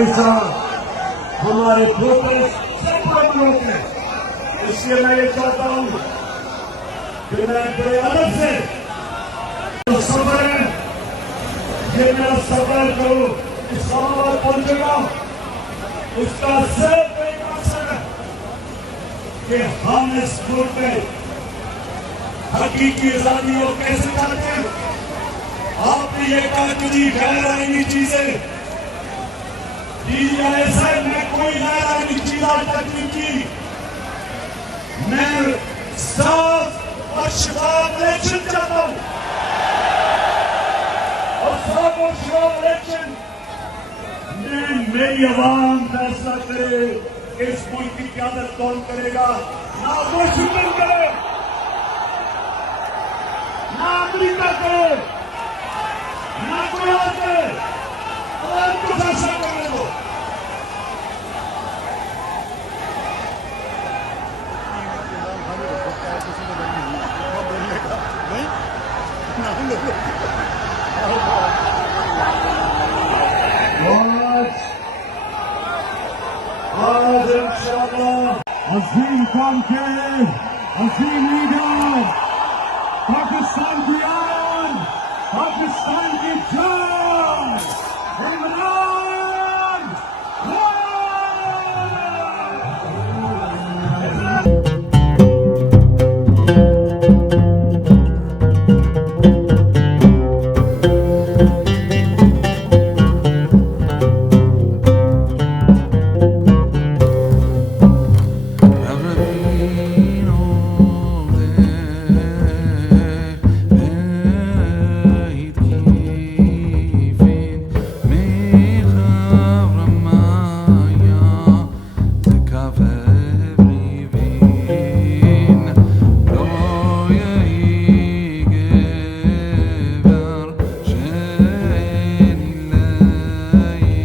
हमेशा हमारे प्रोटेस्ट सबको रोक है। इसलिए मैं ये चाहता हूं कि मैं बड़े अदब से जो सफर है, ये मेरा सफर करूं इस्लामाबाद पहुंचेगा, उसका सिर्फ एक मकसद है कि हम इस मुल्क में हकीकी आजादी को कैसे चाहते हैं। आपने ये कहा कि जी गैर आईनी चीजें DGI मैं कोई गैर आईनी चीज आज तक नहीं की। मैं साफ और शफाफ इलेक्शन चाहता हूं और साफ और शफाफ इलेक्शन में मेरी आवाम फैसला करे कि इस मुल्क की क्यादत कौन करेगा। ना वॉशिंगटन करे, ना अमेरिका करे, ना कोई और करे, आवाम को फैसला करने दो। आज इंशाअल्लाह अजीम कौम के अजीम लीडर पाकिस्तान की आन, पाकिस्तान की जान